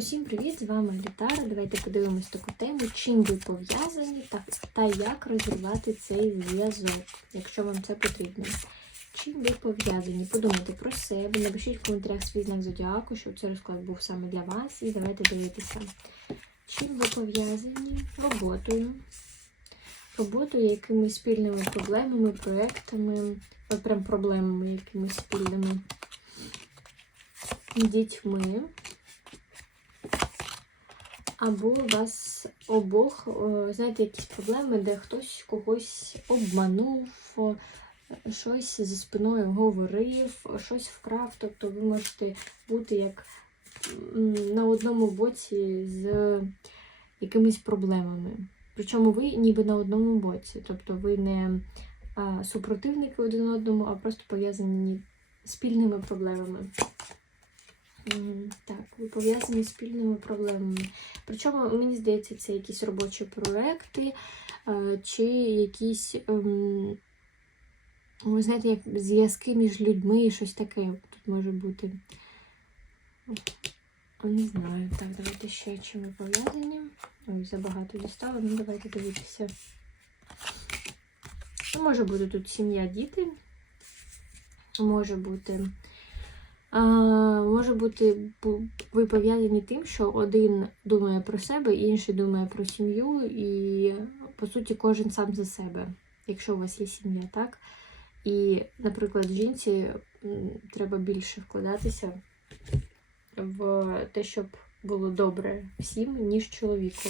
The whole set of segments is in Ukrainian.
Усім привіт! З вами Літара. Давайте подивимось таку тему, чим ви пов'язані та, як розірвати цей зв'язок, якщо вам це потрібно. Чим ви пов'язані? Подумайте про себе, напишіть в коментарях свій знак зодіаку, щоб цей розклад був саме для вас. І давайте дивитися. Чим ви пов'язані? Роботою. Роботою, якимись спільними проблемами, проектами, от прям проблемами якимись спільними дітьми. Або у вас обох, знаєте, якісь проблеми, де хтось когось обманув, щось за спиною говорив, щось вкрав. Тобто ви можете бути як на одному боці з якимись проблемами. Причому ви ніби на одному боці. Тобто ви не супротивники один одному, а просто пов'язані спільними проблемами. Так, ви пов'язані з спільними проблемами. Причому, мені здається, це якісь робочі проекти, е, чи якісь, ем, ви знаєте, як зв'язки між людьми, і щось таке тут може бути. Не знаю. Так, давайте ще чим пов'язані. Ой, забагато дістала, ну давайте дивитися. Може бути тут сім'я, діти. Може бути. Може бути, ви пов'язані тим, що один думає про себе, інший думає про сім'ю, і по суті кожен сам за себе, якщо у вас є сім'я, так? І, наприклад, жінці треба більше вкладатися в те, щоб було добре всім, ніж чоловіку.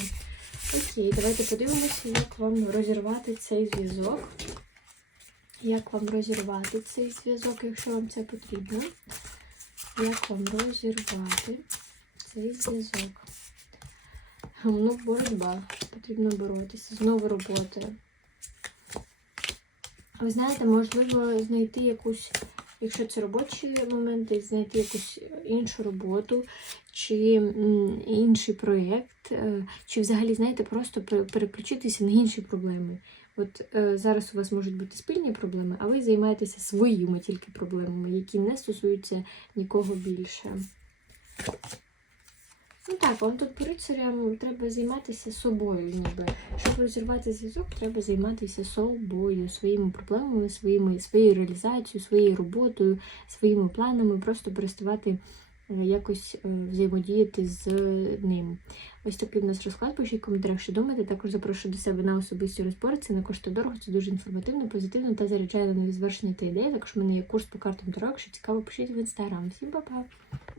Окей, давайте подивимося, як вам розірвати цей зв'язок. Як вам розірвати цей зв'язок, якщо вам це потрібно? Вам розірвати цей зв'язок? Ну, боротьба. Потрібно боротися. Знову робота. Ви знаєте, можливо, знайти якусь, якщо це робочі моменти, знайти якусь іншу роботу, чи інший проєкт, е, чи взагалі, знаєте, просто переключитися на інші проблеми. От е, зараз у вас можуть бути спільні проблеми, а ви займаєтеся своїми тільки проблемами, які не стосуються нікого більше. Ну так, вам тут по рицарям треба займатися собою, ніби. Щоб розірвати зв'язок, треба займатися собою, своїми проблемами, своїми, своєю реалізацією, своєю роботою, своїми планами, просто переставати якось е, взаємодіяти з ним. Ось такий в нас розклад. Пишіть коментарях, що думаєте. Також запрошую до себе на особисті розбори. Це не коштує дорого, це дуже інформативно, позитивно та заряджає на нові звершення та ідеї. Також в мене є курс по картам дорог, Якщо цікаво, пишіть в інстаграм. Всім па-па!